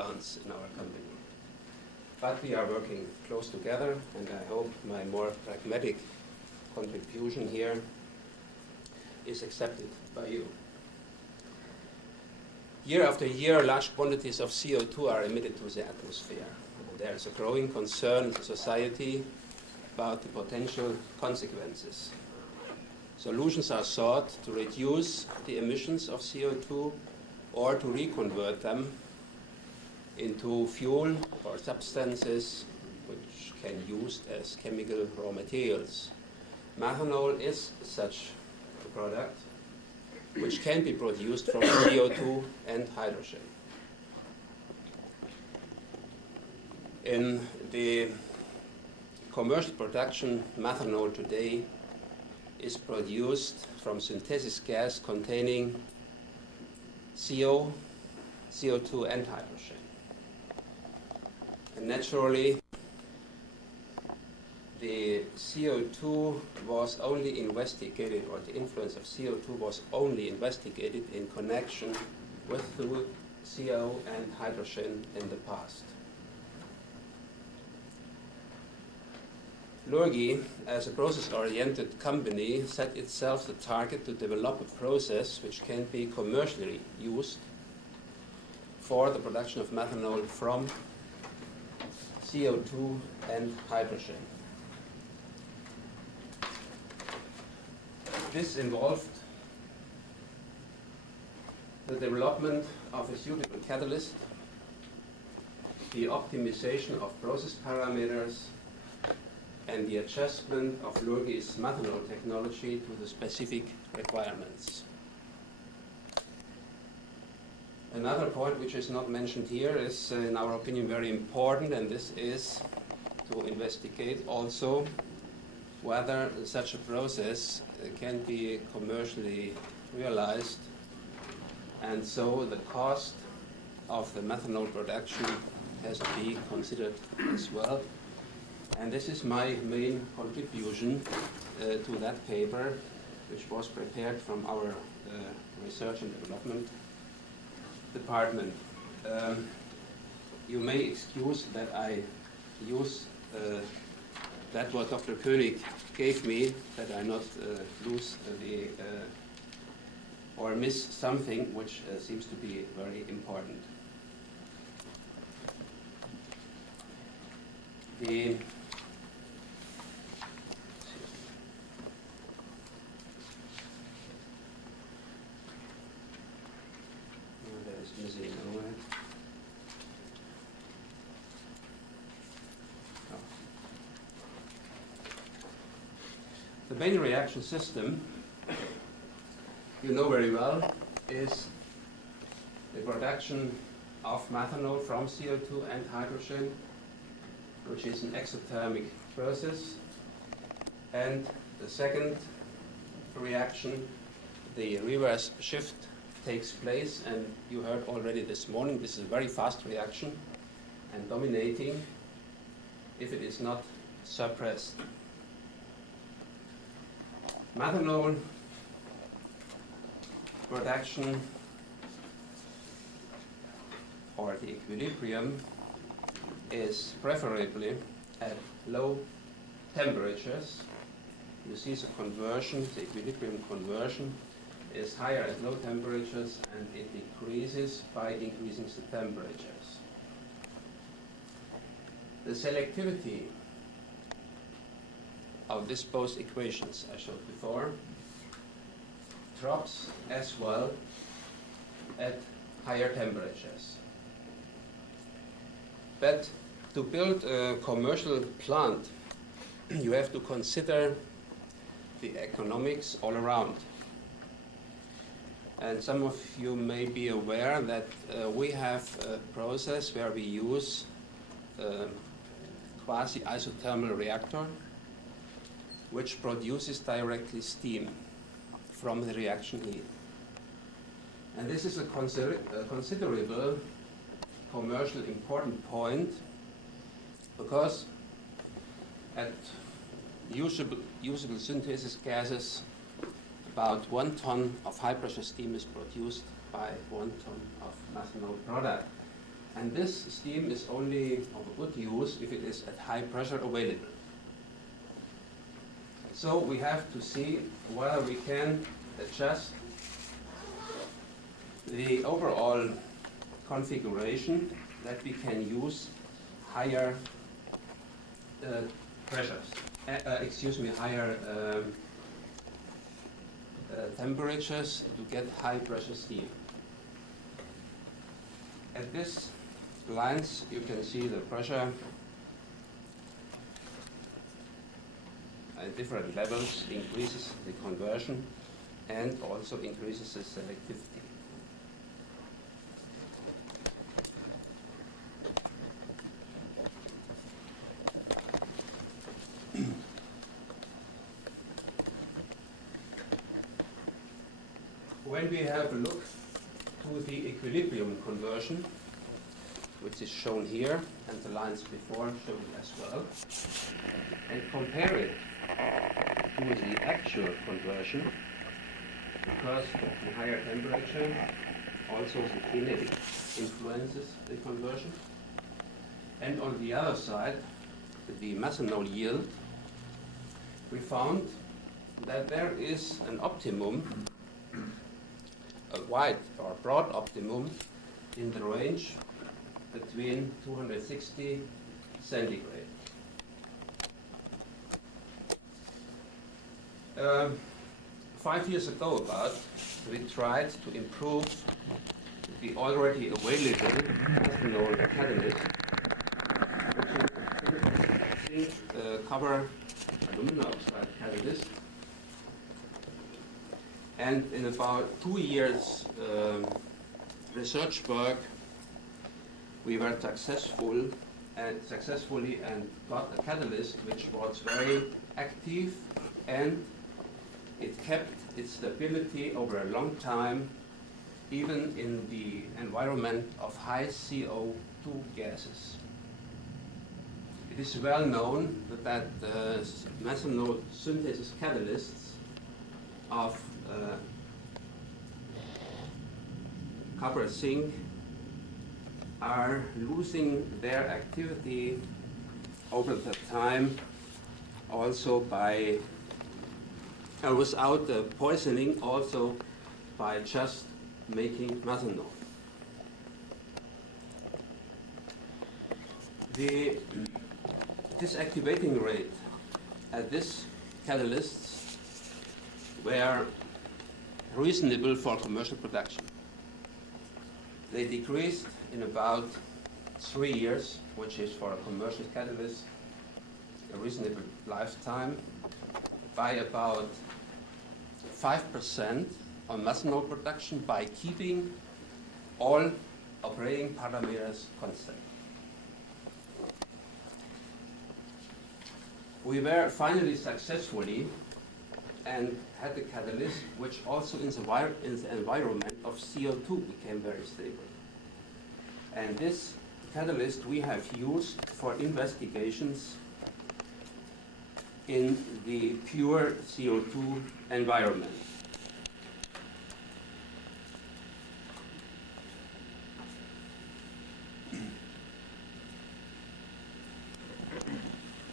plants in our company. But we are working close together, and I hope my more pragmatic contribution here is accepted by you. Year after year, large quantities of CO2 are emitted to the atmosphere. There is a growing concern in society about the potential consequences. Solutions are sought to reduce the emissions of CO2 or to reconvert them into fuel or substances which can be used as chemical raw materials. Methanol is such a product which can be produced from CO2 and hydrogen. In the commercial production, methanol today is produced from synthesis gas containing CO, CO2 and hydrogen. And naturally, the CO2 was only investigated, or the influence of CO2 was only investigated in connection with the CO and hydrogen in the past. Lurgi, as a process-oriented company, set itself the target to develop a process which can be commercially used for the production of methanol from CO2 and hydrogen. This involved the development of a suitable catalyst, the optimization of process parameters, and the adjustment of Lurgi's methanol technology to the specific requirements. Another point which is not mentioned here is, in our opinion, very important, and this is to investigate also whether such a process can be commercially realized, and so the cost of the methanol production has to be considered as well. And this is my main contribution to that paper, which was prepared from our research and development department. You may excuse that I use that what Dr. Koenig gave me, that I not lose or miss something which seems to be very important. The main reaction system, you know very well, is the production of methanol from CO2 and hydrogen, which is an exothermic process. And the second reaction, the reverse shift, takes place, and you heard already this morning, this is a very fast reaction and dominating if it is not suppressed. Methanol production, or the equilibrium, is preferably at low temperatures. You see the conversion, the equilibrium conversion is higher at low temperatures, and it decreases by increasing the temperatures. The selectivity of these both equations I showed before drops as well at higher temperatures. But to build a commercial plant, you have to consider the economics all around. And some of you may be aware that we have a process where we use a quasi-isothermal reactor, which produces directly steam from the reaction heat. And this is a considerable commercial important point, because at usable synthesis gases, about 1 ton of high pressure steam is produced by 1 ton of methanol product. And this steam is only of good use if it is at high pressure available. So we have to see whether we can adjust the overall configuration that we can use higher pressures, higher temperatures to get high pressure steam. At this lines you can see the pressure at different levels increases the conversion and also increases the selectivity. When we have a look to the equilibrium conversion, which is shown here, and the lines before show it as well, and compare it to the actual conversion, because the higher temperature also the kinetic influences the conversion, and on the other side, the methanol yield, we found that there is an optimum, a wide or broad optimum in the range between 260 centigrade. 5 years ago about, we tried to improve the already available methanol catalyst, which is copper aluminum oxide catalyst. And in about 2 years research work, we were successfully and got a catalyst which was very active, and it kept its stability over a long time, even in the environment of high CO2 gases. It is well known that methanol synthesis catalysts of copper zinc are losing their activity over the time, also by without poisoning, also by just making methanol. The disactivating rate at this catalysts were reasonable for commercial production. They decreased in about 3 years, which is for a commercial catalyst a reasonable lifetime, by about 5% on methanol production by keeping all operating parameters constant. We were finally successfully and had a catalyst which also in the environment of CO2 became very stable. And this catalyst we have used for investigations in the pure CO2 environment.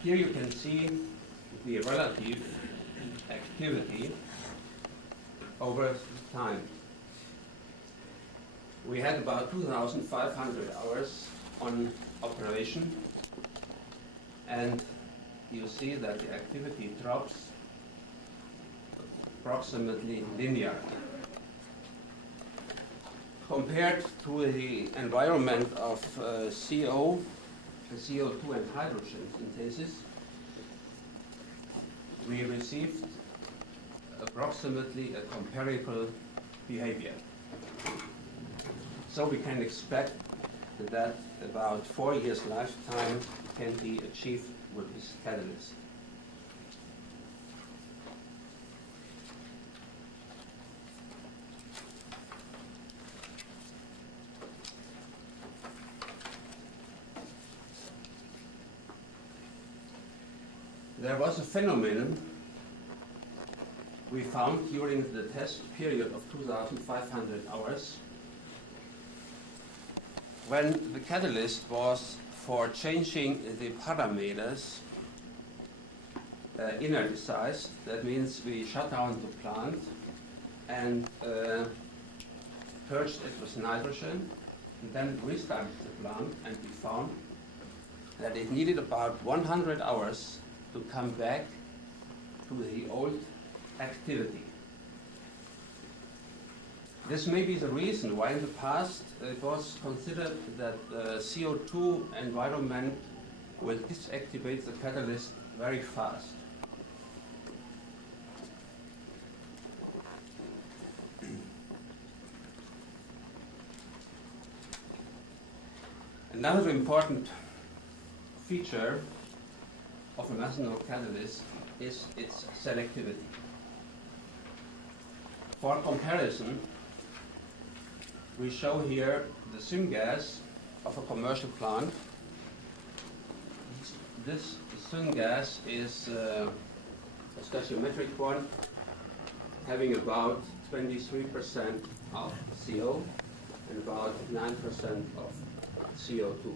Here you can see the relative activity over time. We had about 2,500 hours on operation, and you see that the activity drops approximately linearly. Compared to the environment of CO2 and hydrogen synthesis, we received approximately a comparable behavior. So we can expect that about 4 years lifetime can be achieved with this catalyst. There was a phenomenon we found during the test period of 2,500 hours, when the catalyst was for changing the parameters inertized, that means we shut down the plant and purged it with nitrogen, and then restarted the plant, and we found that it needed about 100 hours to come back to the old activity. This may be the reason why in the past it was considered that the CO2 environment will deactivate the catalyst very fast. Another important feature of a methanol catalyst is its selectivity. For comparison, we show here the syngas of a commercial plant. This syngas is a stoichiometric one, having about 23% of CO and about 9% of CO2.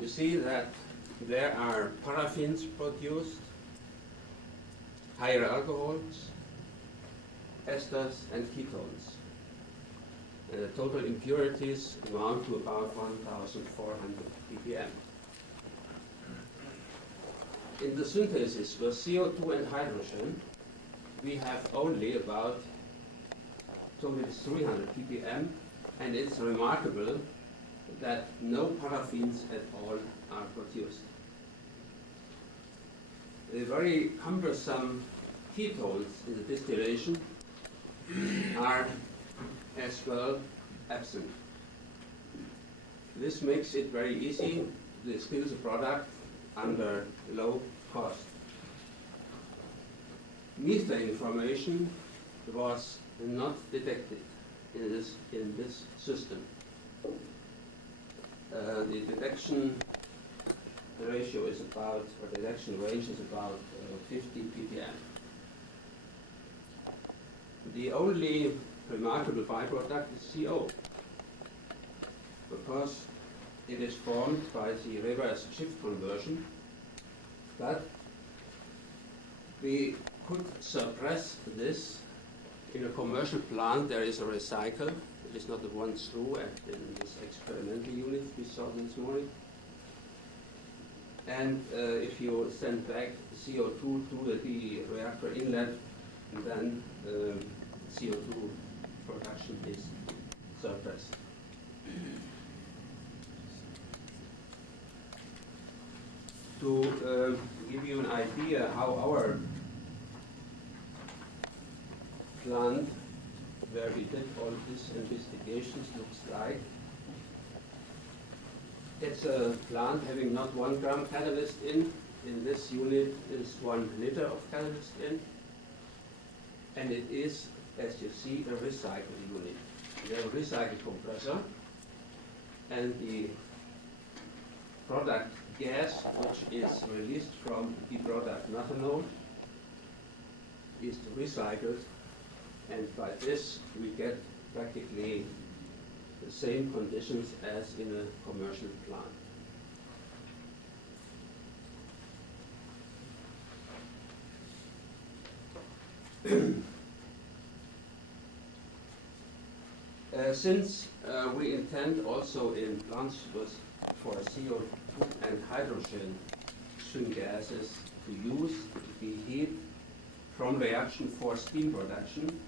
You see that there are paraffins produced, higher alcohols, esters, and ketones. Total impurities amount to about 1,400 ppm. In the synthesis with CO2 and hydrogen, we have only about 300 ppm, and it's remarkable that no paraffins at all are produced. The very cumbersome ketones in the distillation are as well absent. This makes it very easy to distill the product under low cost. Methane formation was not detected in this system. The detection ratio is about, or detection range is about 50 ppm. The only remarkable byproduct is CO, because it is formed by the reverse shift conversion, but we could suppress this. In a commercial plant there is a recycle. It is not the one through in this experimental unit we saw this morning. And if you send back CO2 to the reactor inlet, then CO2 production is suppressed. To give you an idea how our plant, where we did all these investigations, looks like. It's a plant having not 1 gram catalyst in. In this unit is 1 liter of catalyst in. And it is, as you see, a recycle unit. We have a recycle compressor, and the product gas, which is released from the product methanol, is recycled, and by this we get practically the same conditions as in a commercial plant. Since we intend also in plants for CO2 and hydrogen syngases to use the heat from reaction for steam production,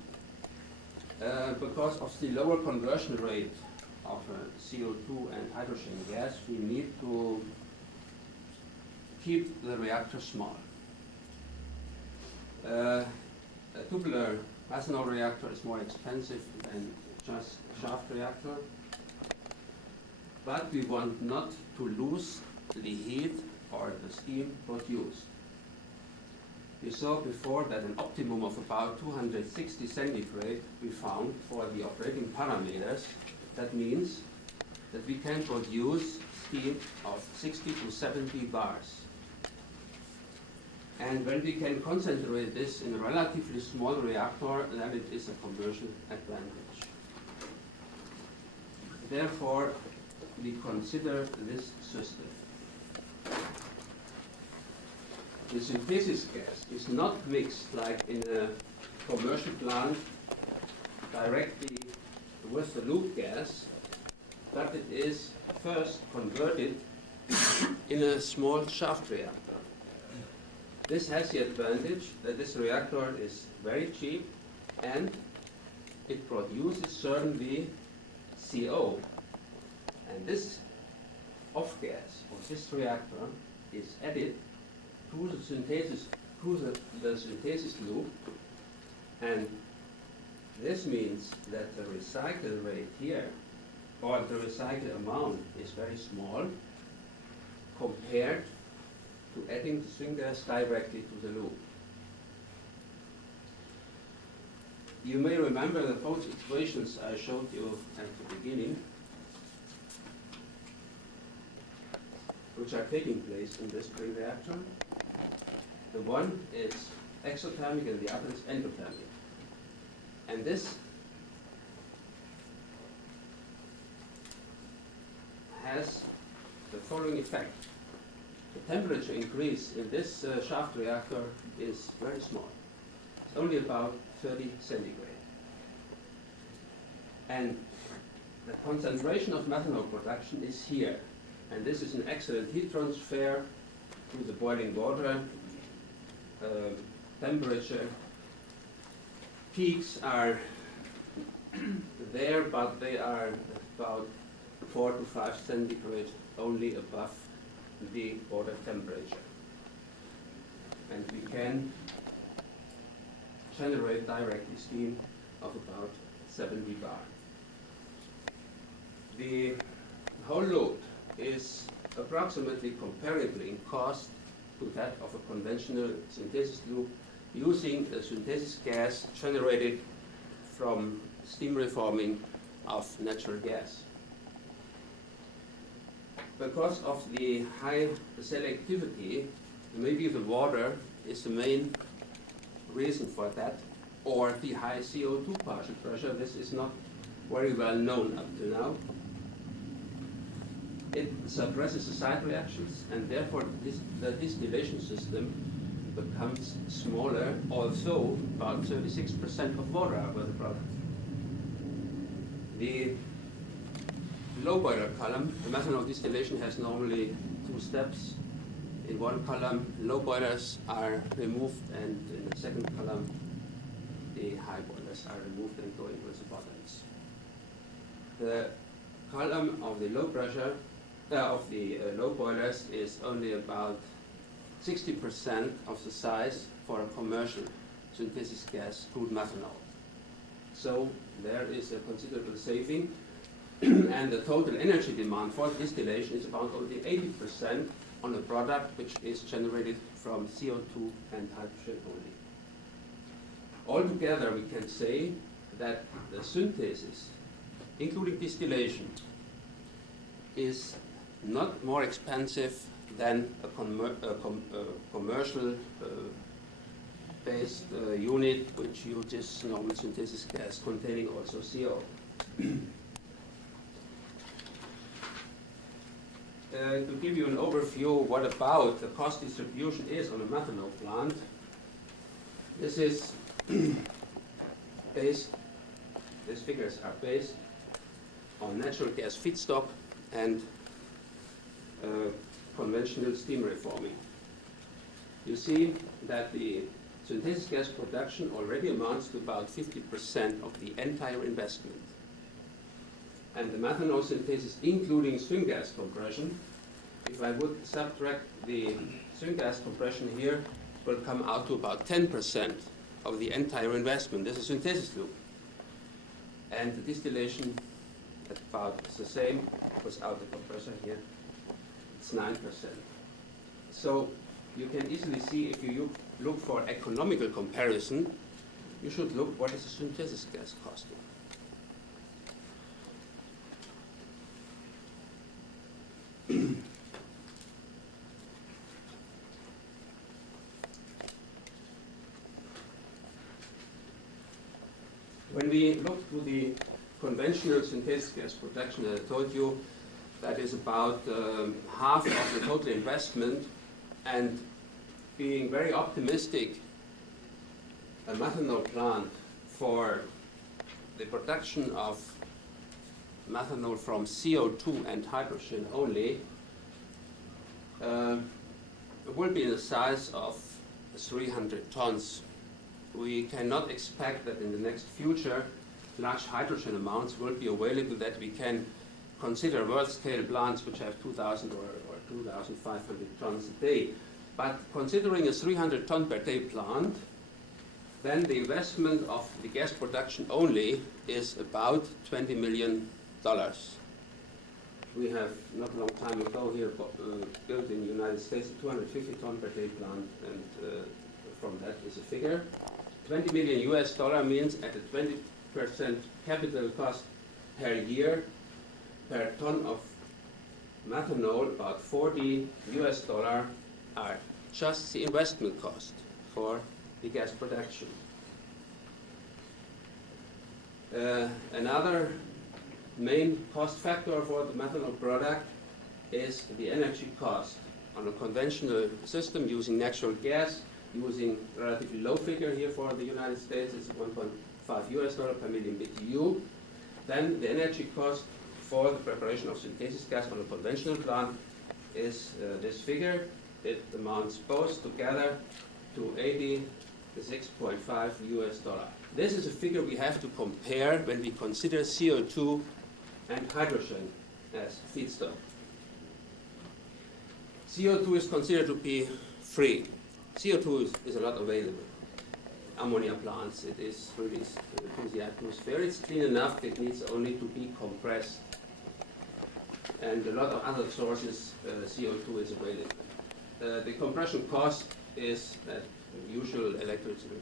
because of the lower conversion rate of CO2 and hydrogen gas, we need to keep the reactor small. A tubular methanol reactor is more expensive than just a shaft reactor, but we want not to lose the heat or the steam produced. We saw before that an optimum of about 260 centigrade we found for the operating parameters. That means that we can produce steam of 60 to 70 bars. And when we can concentrate this in a relatively small reactor, then it is a commercial advantage. therefore we consider this system. The synthesis gas is not mixed like in a commercial plant directly with the loop gas, but it is first converted in a small shaft reactor. This has the advantage that this reactor is very cheap and it produces certainly CO. And this off gas of this reactor is added to the synthesis, the synthesis loop, and this means that the recycle rate here, or the recycle amount, is very small compared to adding the syngas directly to the loop. You may remember the both equations I showed you at the beginning, which are taking place in this spring reactor. The one is exothermic and the other is endothermic. And this has the following effect. The temperature increase in this shaft reactor is very small. It's only about 30 centigrade. And the concentration of methanol production is here. And this is an excellent heat transfer to the boiling water. Temperature peaks are there, but they are about 4 to 5 centigrade only above the water temperature. And we can generate directly steam of about 70 bar. The whole load is approximately comparable in cost to that of a conventional synthesis loop using a synthesis gas generated from steam reforming of natural gas. Because of the high selectivity, maybe the water is the main reason for that, or the high CO2 partial pressure. This is not very well known up to now. It suppresses the side reactions, and therefore the distillation system becomes smaller, although about 36% of water are the product. The low boiler column, the methanol distillation has normally 2 steps. In one column, low boilers are removed, and in the second column, the high boilers are removed and go into the bottoms. The column of the low pressure, low boilers is only about 60% of the size for a commercial synthesis gas, crude methanol. So there is a considerable saving, and the total energy demand for distillation is about only 80% on a product which is generated from CO2 and hydrogen only. Altogether, we can say that the synthesis, including distillation, is not more expensive than a commercial based unit which uses normal synthesis gas containing also CO. To give you an overview what about the cost distribution is on a methanol plant, this is based, these figures are based on natural gas feedstock and conventional steam reforming. You see that the synthesis gas production already amounts to about 50% of the entire investment. And the methanol synthesis, including syngas compression, if I would subtract the syngas compression here, will come out to about 10% of the entire investment. This is synthesis loop. And the distillation, about the same, without the compressor here, it's 9%. So you can easily see, if you look for economical comparison, you should look what is the synthesis gas costing. When we look to the conventional synthesis gas production, as I told you, that is about half of the total investment, and being very optimistic, a methanol plant for the production of methanol from CO2 and hydrogen only will be in the size of 300 tons. We cannot expect that in the next future large hydrogen amounts will be available that we can consider world-scale plants which have 2,000 or 2,500 tons a day. But considering a 300 ton per day plant, then the investment of the gas production only is about $20 million. We have not a long time ago here built in the United States a 250 ton per day plant, and from that is a figure. $20 million US means at a 20% capital cost per year per ton of methanol, about $40 US are just the investment cost for the gas production. Another main cost factor for the methanol product is the energy cost. On a conventional system using natural gas, using relatively low figure here for the United States, it's 1.5 US dollar per million BTU. Then the energy cost for the preparation of synthesis gas on a conventional plant is this figure. It amounts both together to 86.5 US dollar. This is a figure we have to compare when we consider CO2 and hydrogen as feedstock. CO2 is considered to be free. CO2 is a lot available. Ammonia plants, it is released to the atmosphere. It's clean enough, it needs only to be compressed. And a lot of other sources, CO2 is available. The compression cost is at usual electricity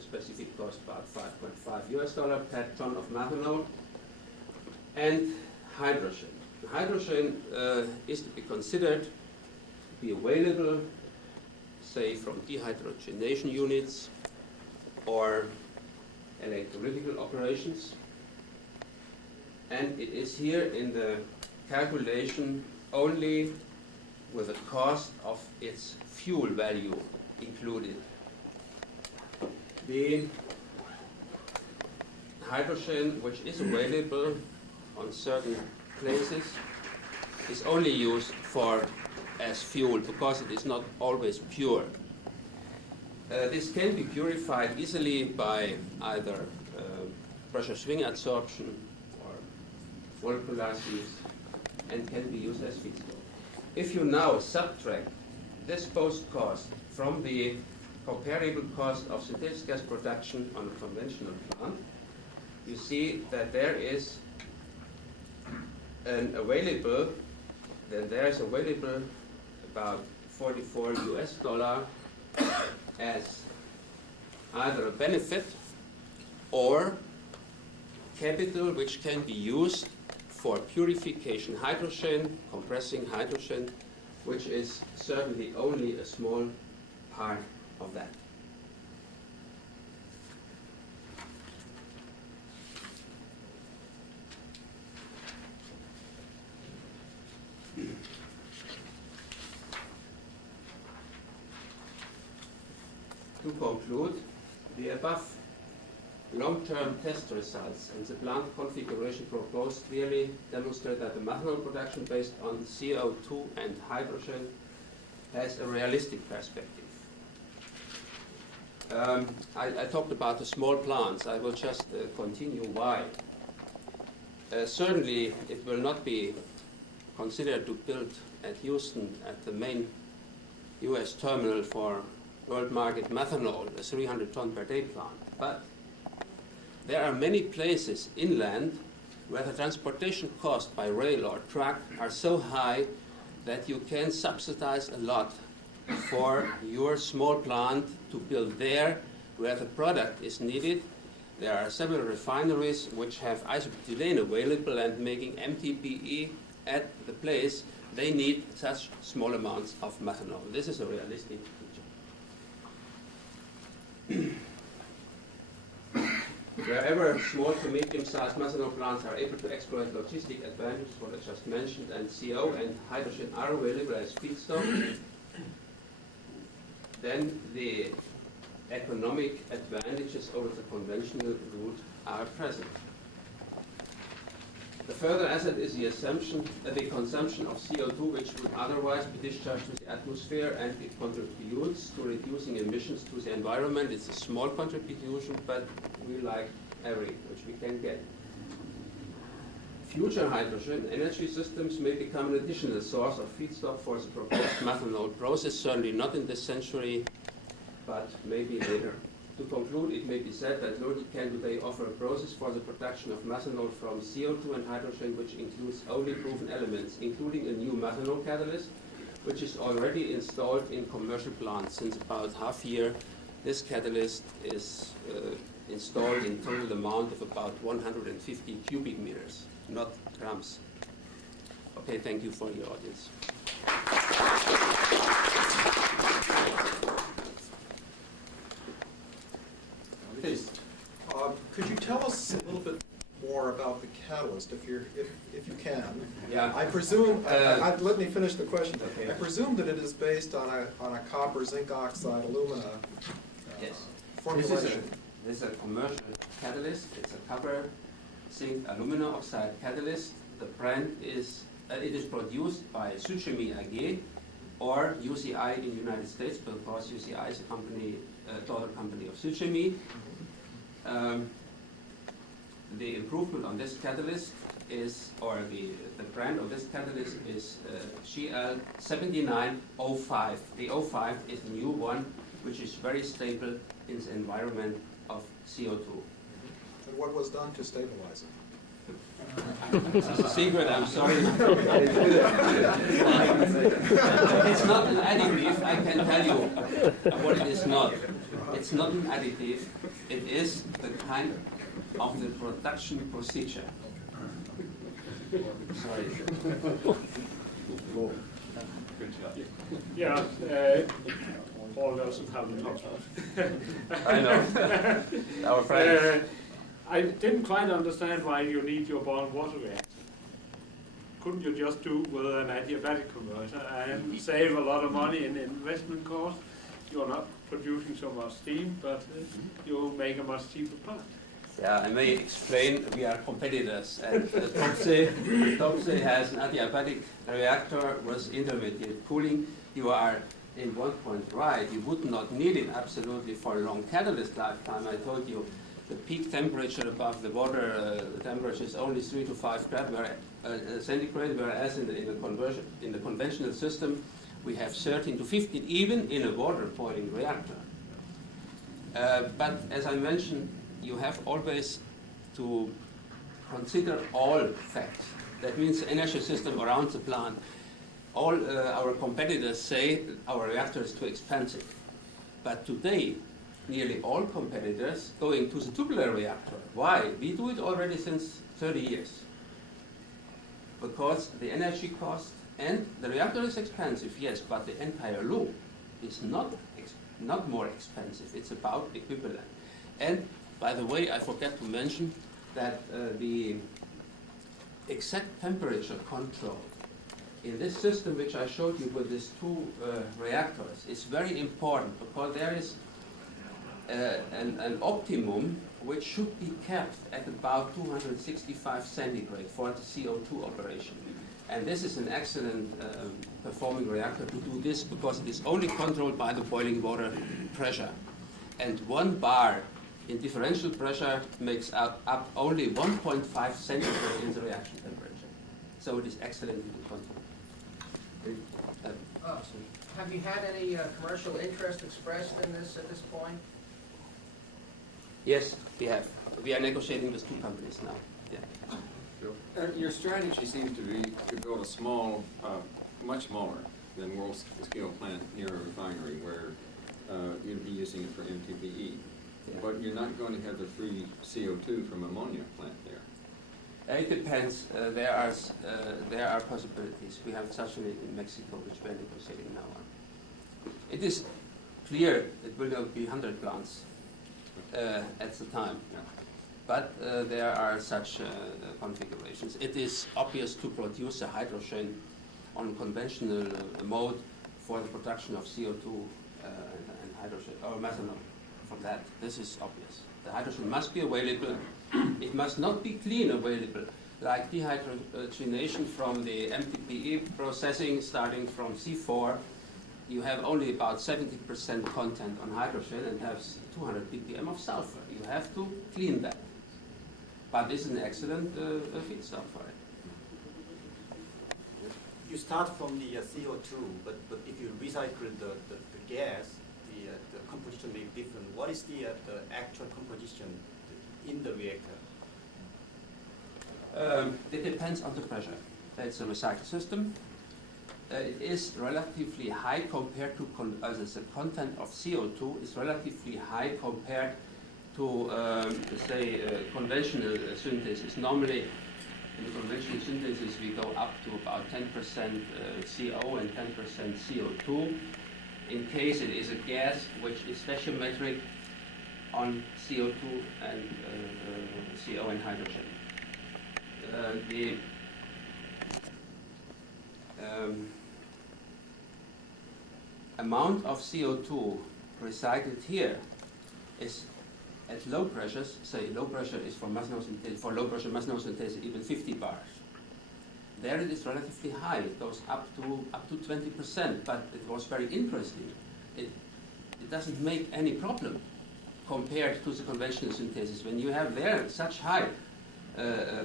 specific cost about 5.5 US dollar per ton of methanol. And hydrogen. Hydrogen is to be considered to be available, say, from dehydrogenation units or electrolytical operations. And it is here in the calculation only with the cost of its fuel value included. The hydrogen which is available on certain places is only used as fuel because it is not always pure. This can be purified easily by either pressure swing adsorption or electrolysis and can be used as feedstock. If you now subtract this post cost from the comparable cost of synthesis gas production on a conventional plant, you see that there is available about 44 US dollar as either a benefit or capital which can be used for purification hydrogen, compressing hydrogen, which is certainly only a small part of that. To conclude, the above long-term test results and the plant configuration proposed clearly demonstrate that the methanol production based on CO2 and hydrogen has a realistic perspective. I talked about the small plants. I will just continue why. Certainly, it will not be considered to build at Houston at the main US terminal for world market methanol, a 300 ton per day plant. But there are many places inland where the transportation cost by rail or truck are so high that you can subsidize a lot for your small plant to build there where the product is needed. There are several refineries which have isobutylene available and making MTBE at the place. They need such small amounts of methanol. This is a realistic picture. Wherever small to medium-sized methanol plants are able to exploit logistic advantages, what I just mentioned, and CO and hydrogen are available as feedstock, then the economic advantages over the conventional route are present. The further asset is the assumption that the consumption of CO2, which would otherwise be discharged to the atmosphere, and it contributes to reducing emissions to the environment. It's a small contribution, but we like every which we can get. Future hydrogen energy systems may become an additional source of feedstock for the proposed methanol process, certainly not in this century, but maybe later. To conclude, it may be said that Logi can today offer a process for the production of methanol from CO2 and hydrogen, which includes only proven elements, including a new methanol catalyst, which is already installed in commercial plants. Since about half year, this catalyst is installed in total amount of about 150 cubic meters, not grams. Okay, thank you for your audience. Please. Could you tell us a little bit more about the catalyst, if you can? Yeah. I presume. Let me finish the question. Okay. I presume that it is based on a copper zinc oxide alumina Yes. formulation. This is a commercial catalyst. It's a copper zinc alumina oxide catalyst. The brand is it is produced by Suchemi AG or UCI in the United States, because UCI is a company, daughter company of Suchemi. The improvement on this catalyst is, or the brand of this catalyst is GL7905. The 05 is the new one, which is very stable in the environment of CO2. And what was done to stabilize it? This is a secret, I'm sorry. It's not an additive, I can tell you what it is not. It's not an additive, it is the kind of the production procedure. Sorry. Yeah, Paul doesn't have the top. I know. Our friend. I didn't quite understand why you need your boiling water reactor. Couldn't you just do with an adiabatic converter and save a lot of money in investment cost? You're not producing so much steam, but you make a much cheaper plant. Yeah, I may explain, we are competitors, and Topsy has an adiabatic reactor with intermediate cooling. You are in one point right, you would not need it absolutely for a long catalyst lifetime. I told you the peak temperature above the water temperature is only 3 to 5 grams centigrade, whereas in the conventional system we have 13 to 15, even in a water boiling reactor. But as I mentioned, you have always to consider all facts. That means the energy system around the plant. All our competitors say our reactor is too expensive. But today, nearly all competitors going to the tubular reactor. Why? We do it already since 30 years. Because the energy cost and the reactor is expensive, yes, but the entire loop is not more expensive. It's about equivalent. And by the way, I forgot to mention that the exact temperature control in this system, which I showed you with these two reactors, is very important, because there is an optimum which should be kept at about 265 centigrade for the CO2 operation. And this is an excellent performing reactor to do this, because it is only controlled by the boiling water pressure. And 1 bar in differential pressure makes up only 1.5 centigrade in the reaction temperature. So it is excellent to control. Have you had any commercial interest expressed in this at this point? Yes, we have. We are negotiating with 2 companies now. Yeah. Your strategy seems to be to build a small, much smaller than world-scale plant near a refinery where you'd be using it for MTBE. Yeah. But you're not going to have the free CO2 from ammonia plant there. It depends. There are possibilities. We have such in Mexico, which we are negotiating now. It is clear it will not be 100 plants at the time. Yeah. but there are such configurations. It is obvious to produce a hydrogen on conventional mode for the production of CO2 and hydrogen or methanol from that. This is obvious. The hydrogen must be available. It must not be clean available, like dehydrogenation from the MTBE processing starting from C4. You have only about 70% content on hydrogen and have 200 ppm of sulfur. You have to clean that. But this is an excellent feedstock for it. You start from the CO2, but if you recycle the gas, the composition may be different. What is the actual composition in the reactor? It depends on the pressure. It's a recycle system. It is relatively high compared to, the content of CO2 is relatively high compared to, say, conventional synthesis. Normally, in the conventional synthesis, we go up to about 10% CO and 10% CO2. In case it is a gas which is stoichiometric on CO2 and CO and hydrogen. The amount of CO2 recycled here is at low pressures, say low pressure is for low pressure methanol synthesis even 50 bars. There it is relatively high, it goes up to 20%, but it was very interesting. It doesn't make any problem compared to the conventional synthesis. When you have there such high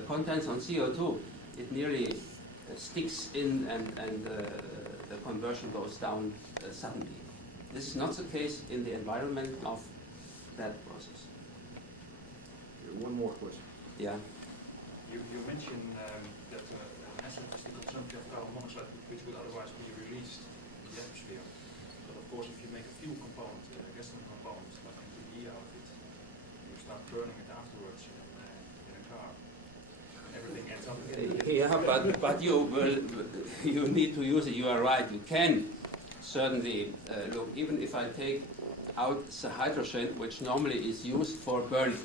contents on CO2, it nearly sticks in and the conversion goes down suddenly. This is not the case in the environment of that process. One more question. Yeah. You mentioned that acid is the consumption of carbon monoxide, which would otherwise be released in the atmosphere. But of course, if you make a fuel component, gasoline component, like MTBE out of it, you start burning it afterwards in a car, and everything ends up. Yeah, but you need to use it. You are right. You can certainly look. Even if I take out the hydrogen, which normally is used for burning,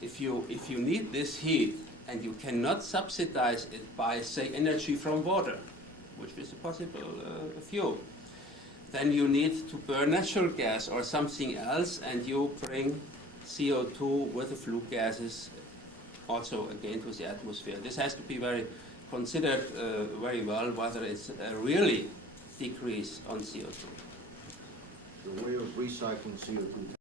if you need this heat and you cannot subsidize it by, say, energy from water, which is a possible fuel, then you need to burn natural gas or something else, and you bring CO2 with the flue gases also again to the atmosphere. This has to be considered very well, whether it's a really decrease on CO2. The way of recycling CO2